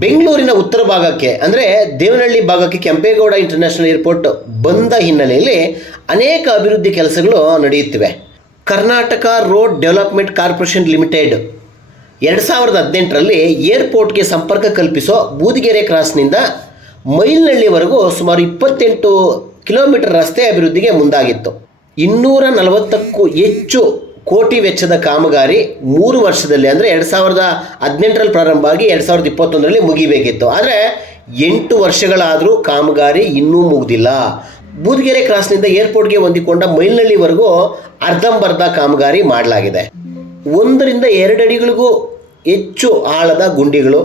ಬೆಂಗಳೂರಿನ ಉತ್ತರ ಭಾಗಕ್ಕೆ, ಅಂದರೆ ದೇವನಹಳ್ಳಿ ಭಾಗಕ್ಕೆ ಕೆಂಪೇಗೌಡ ಇಂಟರ್ನ್ಯಾಷನಲ್ ಏರ್ಪೋರ್ಟ್ ಬಂದ ಹಿನ್ನೆಲೆಯಲ್ಲಿ ಅನೇಕ ಅಭಿವೃದ್ಧಿ ಕೆಲಸಗಳು ನಡೆಯುತ್ತಿವೆ. Karnataka road development corporation limited ಎರಡು ಸಾವಿರದ ಹದಿನೆಂಟರಲ್ಲಿ ಏರ್ಪೋರ್ಟ್ಗೆ ಸಂಪರ್ಕ ಕಲ್ಪಿಸೋ ಬೂದಿಗೆರೆ ಕ್ರಾಸ್ನಿಂದ ಮೈಲ್ನಳ್ಳಿವರೆಗೂ ಸುಮಾರು ಇಪ್ಪತ್ತೆಂಟು ಕಿಲೋಮೀಟರ್ ರಸ್ತೆ ಅಭಿವೃದ್ಧಿಗೆ ಮುಂದಾಗಿತ್ತು. ಇನ್ನೂರ ನಲವತ್ತಕ್ಕೂ ಹೆಚ್ಚು ಕೋಟಿ ವೆಚ್ಚದ ಕಾಮಗಾರಿ ಮೂರು ವರ್ಷದಲ್ಲಿ ಅಂದರೆ ಎರಡು ಸಾವಿರದ ಹದಿನೆಂಟರಲ್ಲಿ ಪ್ರಾರಂಭ ಆಗಿ ಎರಡು ಸಾವಿರದ ಇಪ್ಪತ್ತೊಂದರಲ್ಲಿ ಮುಗಿಬೇಕಿತ್ತು. ಆದರೆ ಎಂಟು ವರ್ಷಗಳಾದರೂ ಕಾಮಗಾರಿ ಇನ್ನೂ ಮುಗಿದಿಲ್ಲ. ಬೂದಿಗೆರೆ ಕ್ರಾಸ್ನಿಂದ ಏರ್ಪೋರ್ಟ್ಗೆ ಹೊಂದಿಕೊಂಡ ಮೈಲ್ನಳ್ಳಿವರೆಗೂ ಅರ್ಧಂಬರ್ಧ ಕಾಮಗಾರಿ ಮಾಡಲಾಗಿದೆ. ಒಂದರಿಂದ ಎರಡು ಅಡಿಗಳಿಗೂ ಹೆಚ್ಚು ಆಳದ ಗುಂಡಿಗಳು,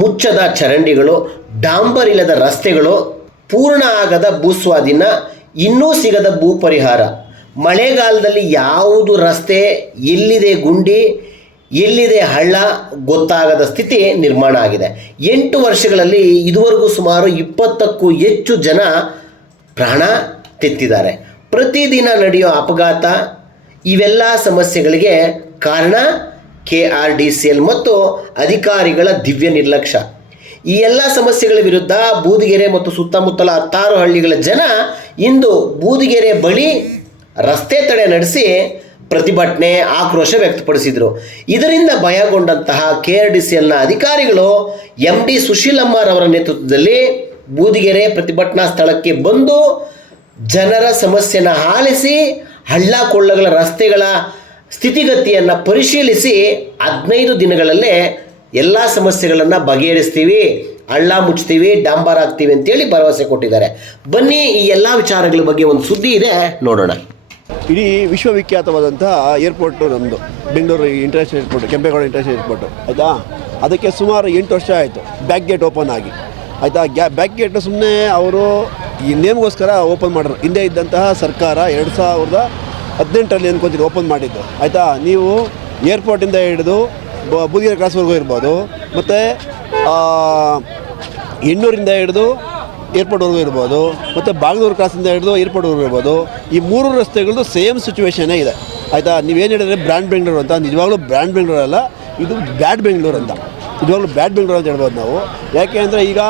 ಮುಚ್ಚದ ಚರಂಡಿಗಳು, ಡಾಂಬರ್ ಇಲ್ಲದ ರಸ್ತೆಗಳು, ಪೂರ್ಣ ಆಗದ ಭೂಸ್ವಾಧೀನ, ಇನ್ನೂ ಸಿಗದ ಭೂ ಪರಿಹಾರ. ಮಳೆಗಾಲದಲ್ಲಿ ಯಾವುದು ರಸ್ತೆ ಎಲ್ಲಿದೆ ಗುಂಡಿ ಎಲ್ಲಿದೆ ಹಳ್ಳ ಗೊತ್ತಾಗದ ಸ್ಥಿತಿ ನಿರ್ಮಾಣ ಆಗಿದೆ. ಎಂಟು ವರ್ಷಗಳಲ್ಲಿ ಇದುವರೆಗೂ ಸುಮಾರು ಇಪ್ಪತ್ತಕ್ಕೂ ಹೆಚ್ಚು ಜನ ಪ್ರಾಣ ತೆತ್ತಿದ್ದಾರೆ. ಪ್ರತಿದಿನ ನಡೆಯೋ ಅಪಘಾತ, ಇವೆಲ್ಲ ಸಮಸ್ಯೆಗಳಿಗೆ ಕಾರಣ K R D C L ಮತ್ತು ಅಧಿಕಾರಿಗಳ ದಿವ್ಯ ನಿರ್ಲಕ್ಷ್ಯ. ಈ ಎಲ್ಲ ಸಮಸ್ಯೆಗಳ ವಿರುದ್ಧ ಬೂದಿಗೆರೆ ಮತ್ತು ಸುತ್ತಮುತ್ತಲ ಹತ್ತಾರು ಹಳ್ಳಿಗಳ ಜನ ಇಂದು ಬೂದಿಗೆರೆ ಬಳಿ ರಸ್ತೆ ತಡೆ ನಡೆಸಿ ಪ್ರತಿಭಟನೆ ಆಕ್ರೋಶ ವ್ಯಕ್ತಪಡಿಸಿದರು. ಇದರಿಂದ ಭಯಗೊಂಡಂತಹ ಕೆ ಆರ್ ಡಿ ಸಿ ಎಲ್ನ ಅಧಿಕಾರಿಗಳು ಎಂ ಡಿ ಸುಶೀಲಮ್ಮರವರ ನೇತೃತ್ವದಲ್ಲಿ ಬೂದಿಗೆರೆ ಪ್ರತಿಭಟನಾ ಸ್ಥಳಕ್ಕೆ ಬಂದು ಜನರ ಸಮಸ್ಯೆನ ಆಲಿಸಿ ಹಳ್ಳ ಕೊಳ್ಳಗಳ ರಸ್ತೆಗಳ ಸ್ಥಿತಿಗತಿಯನ್ನು ಪರಿಶೀಲಿಸಿ ಹದಿನೈದು ದಿನಗಳಲ್ಲೇ ಎಲ್ಲ ಸಮಸ್ಯೆಗಳನ್ನು ಬಗೆಹರಿಸ್ತೀವಿ, ಹಳ್ಳ ಮುಚ್ತೀವಿ ಡಾಂಬರ್ ಹಾಕ್ತೀವಿ ಅಂತೇಳಿ ಭರವಸೆ ಕೊಟ್ಟಿದ್ದಾರೆ. ಬನ್ನಿ ಈ ಎಲ್ಲ ವಿಚಾರಗಳ ಬಗ್ಗೆ ಒಂದು ಸುದ್ದಿ ಇದೆ, ನೋಡೋಣ. ಇಡೀ ವಿಶ್ವವಿಖ್ಯಾತವಾದಂತಹ ಏರ್ಪೋರ್ಟು ನಮ್ಮದು Bengaluru international airport, Kempegowda international airport, ಆಯಿತಾ? ಅದಕ್ಕೆ ಸುಮಾರು ಎಂಟು ವರ್ಷ ಆಯಿತು ಬ್ಯಾಕ್ ಗೇಟ್ ಓಪನ್ ಆಗಿ. ಆಯಿತಾ? ಗ್ಯಾ, ಬ್ಯಾಕ್ ಗೇಟ್ ಸುಮ್ಮನೆ ಅವರು ಈ ನೇಮ್ಗೋಸ್ಕರ ಓಪನ್ ಮಾಡಿದ್ರು. ಹಿಂದೆ ಇದ್ದಂತಹ ಸರ್ಕಾರ ಎರಡು ಸಾವಿರದ ಹದಿನೆಂಟರಲ್ಲಿ ಅಂದ್ಕೊಂತೀವಿ ಓಪನ್ ಮಾಡಿದ್ದು. ಆಯಿತಾ? ನೀವು ಏರ್ಪೋರ್ಟಿಂದ ಹಿಡಿದು ಬ- ಬೂದಿಗೆರೆ ಕ್ರಾಸ್ವರೆಗೂ ಇರ್ಬೋದು ಮತ್ತು ಎಣ್ಣೂರಿಂದ ಹಿಡಿದು ಏರ್ಪೋರ್ಟ್ವರೆಗೂ ಇರ್ಬೋದು, ಮತ್ತು ಬಾಗಲೂರು ಕ್ರಾಸಿಂದ ಹಿಡಿದು ಏರ್ಪೋರ್ಟ್ವರೆಗೂ ಇರ್ಬೋದು, ಈ ಮೂರು ರಸ್ತೆಗಳದ್ದು ಸೇಮ್ ಸಿಚುವೇಶನೇ ಇದೆ. ಆಯಿತಾ? ನೀವೇನು ಹೇಳಿದ್ರೆ ಬ್ರ್ಯಾಂಡ್ ಬೆಂಗಳೂರು ಅಂತ. ನಿಜವಾಗ್ಲೂ ಬ್ರ್ಯಾಂಡ್ ಬೆಂಗಳೂರು ಅಲ್ಲ, ಇದು ಬ್ಯಾಡ್ ಬೆಂಗಳೂರು ಅಂತ. ನಿಜವಾಗ್ಲೂ ಬ್ಯಾಡ್ ಬೆಂಗಳೂರು ಅಂತ ಹೇಳ್ಬೋದು ನಾವು. ಯಾಕೆ ಅಂದರೆ ಈಗ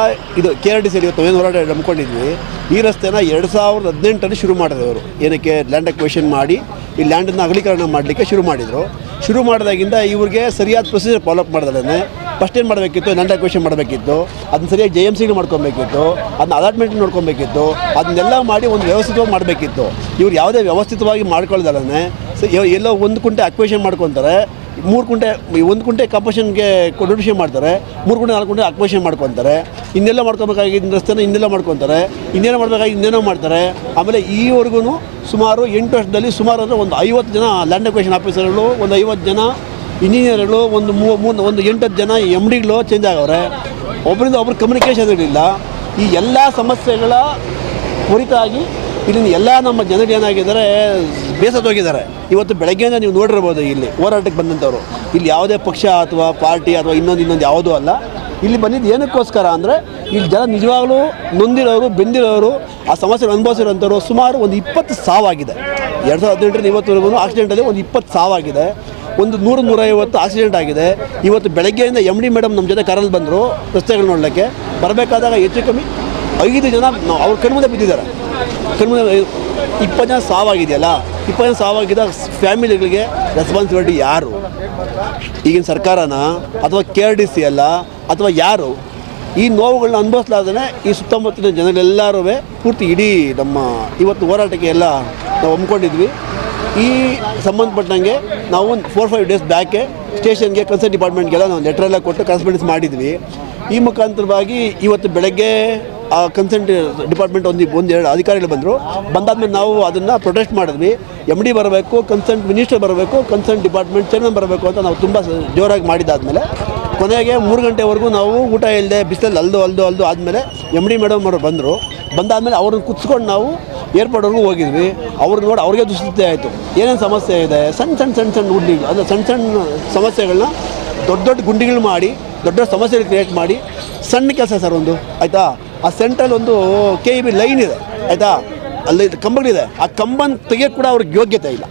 ಇದು ಕೆ ಆರ್ ಟಿ ಸಿ ಇವತ್ತು ಏನು ಹೋರಾಟ ನಂಬ್ಕೊಂಡಿದ್ವಿ, ಈ ರಸ್ತೆನ ಎರಡು ಸಾವಿರದ ಹದಿನೆಂಟರಲ್ಲಿ ಶುರು ಮಾಡಿದ್ರು ಅವರು ಏನಕ್ಕೆ? ಲ್ಯಾಂಡ್ ಅಕ್ವೇಷನ್ ಮಾಡಿ, ಈ ಲ್ಯಾಂಡನ್ನು ಅಗಲೀಕರಣ ಮಾಡಲಿಕ್ಕೆ ಶುರು ಮಾಡಿದರು. ಶುರು ಮಾಡಿದಾಗಿಂದ ಇವ್ರಿಗೆ ಸರಿಯಾದ ಪ್ರೊಸೀಜರ್ ಫಾಲೋಅಪ್ ಮಾಡಿದ್ರೆ ಫಸ್ಟ್ ಏನು ಮಾಡಬೇಕಿತ್ತು ನನ್ನ ಅಕ್ವೇಷನ್ ಮಾಡಬೇಕಿತ್ತು, ಅದನ್ನ ಸರಿಯಾಗಿ ಜೆ ಎಂ ಸಿಗಳು ಮಾಡ್ಕೊಬೇಕಿತ್ತು, ಅದನ್ನ ಅಲಾಟ್ಮೆಂಟ್ ನೋಡ್ಕೊಬೇಕಿತ್ತು, ಅದನ್ನೆಲ್ಲ ಮಾಡಿ ಒಂದು ವ್ಯವಸ್ಥಿತವಾಗಿ ಮಾಡಬೇಕಿತ್ತು. ಇವ್ರು ಯಾವುದೇ ವ್ಯವಸ್ಥಿತವಾಗಿ ಮಾಡ್ಕೊಳ್ದಲ್ಲೇ ಎಲ್ಲೋ ಒಂದು ಕುಂಟೆ ಅಕ್ವೇಷನ್ ಮಾಡ್ಕೊತಾರೆ, ಮೂರು ಕುಂಟೆ ಒಂದು ಕುಂಟೆ ಕಂಪೋಷನ್ಗೆ ಡೊನೇಷನ್ ಮಾಡ್ತಾರೆ, ಮೂರು ಕುಂಟೆ, ನಾಲ್ಕು ಕುಂಟೆ ಅಕ್ವೇಷನ್ ಮಾಡ್ಕೊತಾರೆ, ಇನ್ನೆಲ್ಲ ಮಾಡ್ಕೊಬೇಕಾಗಿದ್ದ ರಸ್ತೆನ ಇನ್ನೆಲ್ಲ ಮಾಡ್ಕೊತಾರೆ ಇನ್ನೇನೋ ಮಾಡಬೇಕಾಗಿ ಇನ್ನೇನೋ ಮಾಡ್ತಾರೆ, ಆಮೇಲೆ ಈವರೆಗೂ ಸುಮಾರು ಎಂಟು ವರ್ಷದಲ್ಲಿ ಸುಮಾರು ಅಂದರೆ ಒಂದು ಐವತ್ತು ಜನ ಲ್ಯಾಂಡ್ ಅಕ್ವೇಷನ್ ಆಫೀಸರ್ಗಳು ಒಂದು ಐವತ್ತು ಜನ ಇಂಜಿನಿಯರ್ಗಳು ಒಂದು ಮೂ ಮೂರು ಒಂದು ಎಂಟತ್ತು ಜನ ಎಂ ಡಿಗಳು ಚೇಂಜ್ ಆಗವ್ರೆ. ಒಬ್ಬರಿಂದ ಒಬ್ರು ಕಮ್ಯುನಿಕೇಷನ್ ಇರಲಿಲ್ಲ. ಈ ಎಲ್ಲ ಸಮಸ್ಯೆಗಳ ಕುರಿತಾಗಿ ಇಲ್ಲಿನ ಎಲ್ಲ ನಮ್ಮ ಜನರು ಏನಾಗಿದ್ದಾರೆ ಬೇಸತ್ತೋಗಿದ್ದಾರೆ ಇವತ್ತು ಬೆಳಗ್ಗೆಯಿಂದ ನೀವು ನೋಡಿರ್ಬೋದು ಇಲ್ಲಿ, ಹೋರಾಟಕ್ಕೆ ಬಂದಂಥವ್ರು. ಇಲ್ಲಿ ಯಾವುದೇ ಪಕ್ಷ ಅಥವಾ ಪಾರ್ಟಿ ಅಥವಾ ಇನ್ನೊಂದು ಇನ್ನೊಂದು ಯಾವುದೂ ಅಲ್ಲ. ಇಲ್ಲಿ ಬಂದಿದ್ದು ಏನಕ್ಕೋಸ್ಕರ ಅಂದರೆ, ಇಲ್ಲಿ ಜನ ನಿಜವಾಗ್ಲೂ ನೊಂದಿರೋರು, ಬೆಂದಿರೋರು, ಆ ಸಮಸ್ಯೆ ಅನುಭವಿಸಿರೋಂಥವ್ರು ಸುಮಾರು ಒಂದು ಇಪ್ಪತ್ತು ಸಾವಾಗಿದೆ ಎರಡು ಸಾವಿರದ ಹದಿನೆಂಟರಿಂದ ಇವತ್ತುವರೆಗೂ ಆಕ್ಸಿಡೆಂಟಲ್ಲಿ ಒಂದು ಇಪ್ಪತ್ತು ಸಾವಾಗಿದೆ ಒಂದು ನೂರು ನೂರೈವತ್ತು ಆಕ್ಸಿಡೆಂಟ್ ಆಗಿದೆ. ಇವತ್ತು ಬೆಳಗ್ಗೆಯಿಂದ ಎಂ ಡಿ ಮೇಡಮ್ ನಮ್ಮ ಜೊತೆ ಕಾರಲ್ಲಿ ಬಂದರು ರಸ್ತೆಗಳು ನೋಡಲಿಕ್ಕೆ. ಬರಬೇಕಾದಾಗ ಹೆಚ್ಚು ಕಮ್ಮಿ ಐದು ಜನ ಅವ್ರು ಕಣ್ಮುಂದೆ ಬಿದ್ದಿದ್ದಾರೆ. ಕಣ್ಮುಂದೆ ಇಪ್ಪತ್ತು ಜನ ಸಾವಾಗಿದೆಯಲ್ಲ? ಇಪ್ಪತ್ತು ಜನ ಸಾವಾಗಿದ್ದ ಫ್ಯಾಮಿಲಿಗಳಿಗೆ ರೆಸ್ಪಾನ್ಸಿಬಿಲಿಟಿ ಯಾರು? ಈಗಿನ ಸರ್ಕಾರನ ಅಥವಾ ಕೆ ಆರ್ ಡಿ ಸಿ ಅಲ್ಲ, ಅಥವಾ ಯಾರು? ಈ ನೋವುಗಳನ್ನ ಅನುಭವಿಸ್ಲಾರ್ದೇ ಈ ಸುತ್ತಮುತ್ತಲಿನ ಜನಗಳೆಲ್ಲರೂ ಪೂರ್ತಿ ಇಡೀ ನಮ್ಮ ಇವತ್ತು ಹೋರಾಟಕ್ಕೆ ಎಲ್ಲ ನಾವು ಹಮ್ಮಿಕೊಂಡಿದ್ವಿ ಈ ಸಂಬಂಧಪಟ್ಟಂಗೆ ನಾವು ಒಂದು ಫೋರ್ ಫೈವ್ ಡೇಸ್ ಬ್ಯಾಕೆ ಸ್ಟೇಷನ್ಗೆ ಕನ್ಸರ್ನ್ ಡಿಪಾರ್ಟ್ಮೆಂಟ್ಗೆಲ್ಲ ನಾವು ಲೆಟರ್ ಎಲ್ಲ ಕೊಟ್ಟು ಕರೆಸ್ಪಾಂಡೆನ್ಸ್ ಮಾಡಿದ್ವಿ. ಈ ಮುಖಾಂತರವಾಗಿ ಇವತ್ತು ಬೆಳಗ್ಗೆ ಆ ಕನ್ಸರ್ನ್ ಡಿಪಾರ್ಟ್ಮೆಂಟ್ ಒಂದು ಒಂದೆರಡು ಅಧಿಕಾರಿಗಳು ಬಂದರು. ಬಂದಾದ್ಮೇಲೆ ನಾವು ಅದನ್ನು ಪ್ರೊಟೆಸ್ಟ್ ಮಾಡಿದ್ವಿ. ಎಂ ಡಿ ಬರಬೇಕು ಕನ್ಸರ್ನ್ ಮಿನಿಸ್ಟರ್ ಬರಬೇಕು ಕನ್ಸರ್ನ್ ಡಿಪಾರ್ಟ್ಮೆಂಟ್ ಚೇರ್ಮನ್ ಬರಬೇಕು ಅಂತ ನಾವು ತುಂಬ ಜೋರಾಗಿ ಮಾಡಿದ್ದಾದಮೇಲೆ ಕೊನೆಗೆ ಮೂರು ಗಂಟೆವರೆಗೂ ನಾವು ಊಟ ಇಲ್ಲದೆ ಬಿಸಿಲಲ್ಲಿ ಅಲ್ದು ಅಲ್ದು ಅಲ್ದು ಆದಮೇಲೆ ಎಂ ಡಿ ಮೇಡಮ್ ಅವರು ಬಂದರು. ಬಂದಾದಮೇಲೆ ಅವ್ರನ್ನ ಕುತ್ಸ್ಕೊಂಡು ನಾವು ಏರ್ಪೋರ್ಟ್ವರೆಗೂ ಹೋಗಿದ್ವಿ. ಅವ್ರನ್ನ ನೋಡಿ ಅವ್ರಿಗೆ ದುಸ್ಥಿತಿ ಆಯಿತು. ಏನೇನು ಸಮಸ್ಯೆ ಇದೆ? ಸಣ್ಣ ಸಣ್ಣ ಸಣ್ಣ ಸಣ್ಣ ಗುಂಡಿಗಳು ಅಂದರೆ ಸಣ್ಣ ಸಣ್ಣ ಸಮಸ್ಯೆಗಳನ್ನ ದೊಡ್ಡ ದೊಡ್ಡ ಗುಂಡಿಗಳು ಮಾಡಿ, ದೊಡ್ಡ ದೊಡ್ಡ ಸಮಸ್ಯೆಗಳು ಕ್ರಿಯೇಟ್ ಮಾಡಿ, ಸಣ್ಣ ಕೆಲಸ ಸರ್ ಒಂದು, ಆಯಿತಾ? ಆ ಸೆಂಟ್ರಲ್ಲಿ ಒಂದು ಕೆ ಇ ಬಿ ಲೈನ್ ಇದೆ, ಆಯಿತಾ? ಅಲ್ಲಿ ಕಂಬಗಳಿದೆ. ಆ ಕಂಬನ್ ತೆಗಿಯೋಕ್ಕೆ ಕೂಡ ಅವ್ರಿಗೆ ಯೋಗ್ಯತೆ ಇಲ್ಲ.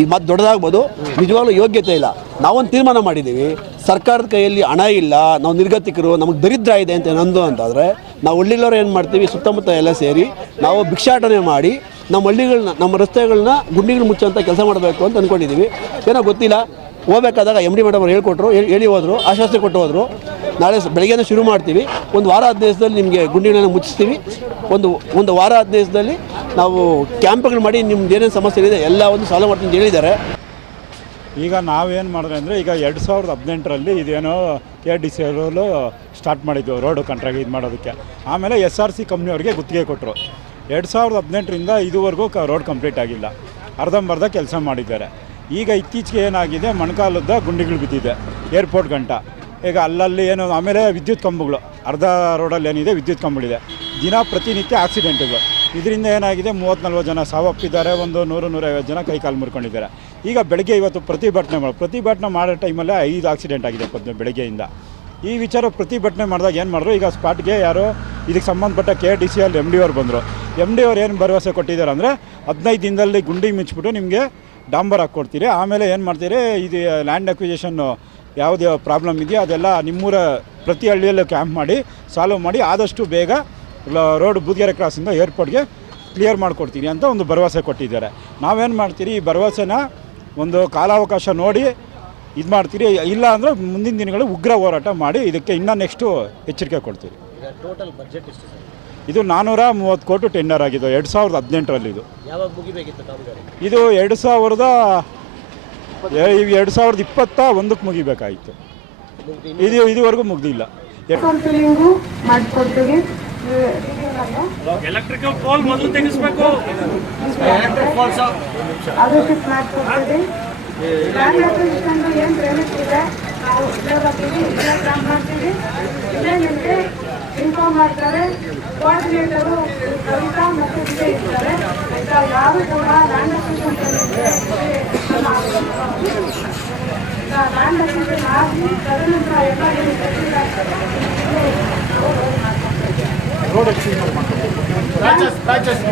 ಈ ಮತ್ತೆ ದೊಡ್ಡದಾಗ್ಬೋದು, ನಿಜವಾಗ್ಲೂ ಯೋಗ್ಯತೆ ಇಲ್ಲ. ನಾವೊಂದು ತೀರ್ಮಾನ ಮಾಡಿದ್ದೀವಿ ಸರ್ಕಾರದ ಕೈಯಲ್ಲಿ ಹಣ ಇಲ್ಲ, ನಾವು ನಿರ್ಗತಿಕರು, ನಮಗೆ ದರಿದ್ರ ಇದೆ ಅಂತ ನಂದು ಅಂತಾದರೆ, ನಾವು ಹಳ್ಳಿಲವ್ರು ಏನು ಮಾಡ್ತೀವಿ, ಸುತ್ತಮುತ್ತ ಎಲ್ಲ ಸೇರಿ ನಾವು ಭಿಕ್ಷಾಟನೆ ಮಾಡಿ ನಮ್ಮ ಹಳ್ಳಿಗಳನ್ನ, ನಮ್ಮ ರಸ್ತೆಗಳನ್ನ ಗುಂಡಿಗಳು ಮುಚ್ಚೋಂಥ ಕೆಲಸ ಮಾಡಬೇಕು ಅಂತ ಅಂದ್ಕೊಂಡಿದ್ದೀವಿ ಏನೋ ಗೊತ್ತಿಲ್ಲ, ಹೋಗ್ಬೇಕಾದಾಗ ಎಂ ಡಿ ಮೇಡಮ್ ಅವ್ರು ಹೇಳ್ಕೊಟ್ರು, ಹೇಳಿ ಹೋದರು, ಆಶ್ವಾಸನೆ ಕೊಟ್ಟು ಹೋದರು. ನಾಳೆ ಬೆಳಗ್ಗೆನೇ ಶುರು ಮಾಡ್ತೀವಿ. ಒಂದು ವಾರ ಹದಿನೈದು ದಿವಸದಲ್ಲಿ ನಿಮಗೆ ಗುಂಡಿಗಳನ್ನು ಮುಚ್ಚಿಸ್ತೀವಿ. ಒಂದು ಒಂದು ವಾರ ಹದಿನೈದು ದಿವಸದಲ್ಲಿ ನಾವು ಕ್ಯಾಂಪ್ಗಳು ಮಾಡಿ ನಿಮ್ದು ಏನೇನು ಸಮಸ್ಯೆ ಇದೆ ಎಲ್ಲ ಒಂದು ಸಾಲ್ವ್ ಮಾಡ್ತೀನಿ ಹೇಳಿದ್ದಾರೆ. ಈಗ ನಾವೇನು ಮಾಡಿದ್ರೆ ಅಂದರೆ ಈಗ ಎರಡು ಸಾವಿರದ ಹದಿನೆಂಟರಲ್ಲಿ ಇದೇನೋ ಕೆ ಡಿ ಸಿ ಅವರು ಸ್ಟಾರ್ಟ್ ಮಾಡಿದ್ದು ರೋಡು ಕಾಂಟ್ರಾಕ್ಟ್ ಇದು ಮಾಡೋದಕ್ಕೆ. ಆಮೇಲೆ ಎಸ್ ಆರ್ ಸಿ ಕಂಪ್ನಿಯವ್ರಿಗೆ ಗುತ್ತಿಗೆ ಕೊಟ್ಟರು ಎರಡು ಸಾವಿರದ ಹದಿನೆಂಟರಿಂದ ಇದುವರೆಗೂ ಕ ರೋಡ್ ಕಂಪ್ಲೀಟ್ ಆಗಿಲ್ಲ. ಅರ್ಧಂಬರ್ಧ ಕೆಲಸ ಮಾಡಿದ್ದಾರೆ. ಈಗ ಇತ್ತೀಚೆಗೆ ಏನಾಗಿದೆ ಮಣಕಾಲದ ಗುಂಡಿಗಳು ಬಿದ್ದಿದೆ ಏರ್ಪೋರ್ಟ್ ಗಂಟ. ಈಗ ಅಲ್ಲಲ್ಲಿ ಏನು, ಆಮೇಲೆ ವಿದ್ಯುತ್ ಕಂಬಗಳು, ಅರ್ಧ ರೋಡಲ್ಲಿ ಏನಿದೆ, ವಿದ್ಯುತ್ ಕಂಬಗಳಿದೆ. ದಿನ ಪ್ರತಿನಿತ್ಯ ಆಕ್ಸಿಡೆಂಟ್ಗಳು ಇದರಿಂದ ಏನಾಗಿದೆ ಮೂವತ್ತು ನಲ್ವತ್ತು ಜನ ಸಾವಪ್ಪಿದ್ದಾರೆ, ಒಂದು ನೂರು, ನೂರೈವತ್ತು ಜನ ಕೈ ಕಾಲು ಮುರ್ಕೊಂಡಿದ್ದಾರೆ. ಈಗ ಬೆಳಗ್ಗೆ ಇವತ್ತು ಪ್ರತಿಭಟನೆ ಮಾಡಿ, ಪ್ರತಿಭಟನೆ ಮಾಡೋ ಟೈಮಲ್ಲೇ ಐದು ಆಕ್ಸಿಡೆಂಟ್ ಆಗಿದೆ ಬೆಳಗ್ಗೆಯಿಂದ. ಈ ವಿಚಾರ ಪ್ರತಿಭಟನೆ ಮಾಡಿದಾಗ ಏನು ಮಾಡಿದ್ರು, ಈಗ ಸ್ಪಾಟ್ಗೆ ಯಾರು ಇದಕ್ಕೆ ಸಂಬಂಧಪಟ್ಟ ಕೆ ಡಿ ಸಿ ಅಲ್ಲಿ ಎಂ ಡಿ ಅವ್ರು ಬಂದರು. ಎಂ ಡಿ ಅವ್ರು ಏನು ಭರವಸೆ ಕೊಟ್ಟಿದ್ದಾರೆ ಅಂದರೆ, ಹದಿನೈದು ದಿನದಲ್ಲಿ ಗುಂಡಿ ಮುಚ್ಚಿಬಿಟ್ಟು ನಿಮಗೆ ಡಾಂಬರ್ ಹಾಕ್ಕೊಡ್ತೀರಿ. ಆಮೇಲೆ ಏನು ಮಾಡ್ತೀರಿ, ಇದು ಲ್ಯಾಂಡ್ ಅಕ್ವಿಜೇಷನ್ನು ಯಾವುದೇ ಪ್ರಾಬ್ಲಮ್ ಇದೆಯೋ ಅದೆಲ್ಲ ನಿಮ್ಮೂರ ಪ್ರತಿ ಹಳ್ಳಿಯಲ್ಲೂ ಕ್ಯಾಂಪ್ ಮಾಡಿ ಸಾಲ್ವ್ ಮಾಡಿ, ಆದಷ್ಟು ಬೇಗ ರೋಡ್ ಬೂದಿಗೆರೆ ಕ್ರಾಸಿಂದ ಏರ್ಪೋರ್ಟ್ಗೆ ಕ್ಲಿಯರ್ ಮಾಡಿಕೊಡ್ತೀನಿ ಅಂತ ಒಂದು ಭರವಸೆ ಕೊಟ್ಟಿದ್ದಾರೆ. ನಾವೇನು ಮಾಡ್ತೀರಿ ಈ ಭರವಸೆನ ಒಂದು ಕಾಲಾವಕಾಶ ನೋಡಿ ಇದು ಮಾಡ್ತೀರಿ ಇಲ್ಲ ಅಂದರೆ ಮುಂದಿನ ದಿನಗಳು ಉಗ್ರ ಹೋರಾಟ ಮಾಡಿ ಇದಕ್ಕೆ ಇನ್ನೂ ನೆಕ್ಸ್ಟು ಎಚ್ಚರಿಕೆ ಕೊಡ್ತೀರಿ. ಟೋಟಲ್ ಬಜೆಟ್ ಎಷ್ಟು ಇದು ನಾನ್ನೂರ ಮೂವತ್ತು ಕೋಟಿ ಟೆಂಡರ್ ಆಗಿದ್ದು ಎರಡು ಸಾವಿರದ ಹದಿನೆಂಟರಲ್ಲಿ ಇದು. ಯಾವಾಗ ಮುಗಿಬೇಕಿತ್ತು ಕಾಮಗಾರಿ? ಇದು ಎರಡು ಸಾವಿರದ ಎರಡು ಸಾವಿರದ ಇಪ್ಪತ್ತ ಒಂದಕ್ಕೆ ಮುಗಿಬೇಕಾಯಿತು. ಇದು ಇದುವರೆಗೂ ಮುಗ್ದಿಲ್ಲ. ಎಲೆಕ್ಟ್ರಿಕಲ್ ಪೋಲ್ ಮೊದಲು ತೆಗಿಸ್ಬೇಕು. ಅದು ಶಿಫ್ಟ್ ಮಾಡಿಕೊಡ್ತೀವಿ ಏನು ಇದೆ? ನಾವು ಇಲ್ಲೇ ಇಲ್ಲೇ ಮಾಡ್ತೀವಿ. ಇಲ್ಲೇ ನಿಮಗೆ ಇನ್ಫಾರ್ಮ್ ಮಾಡ್ತಾರೆ. ಕೋಆರ್ಡಿನೇಟರು ಕವಿತಾ ಮತ್ತು ವಿಜಯ್ ಇರ್ತಾರೆ. ಯಾರು ಕೂಡ ಲ್ಯಾಂಡ್ ಅಕ್ವಿಸಿಷನ್ ಲ್ಯಾಂಡ್ ಅಕ್ವಿಸಿಷನ್ ಆಗಿ ತದನಂತರ ಎಲ್ಲ ಏನು ಪ್ಯಾಚಸ್ಸು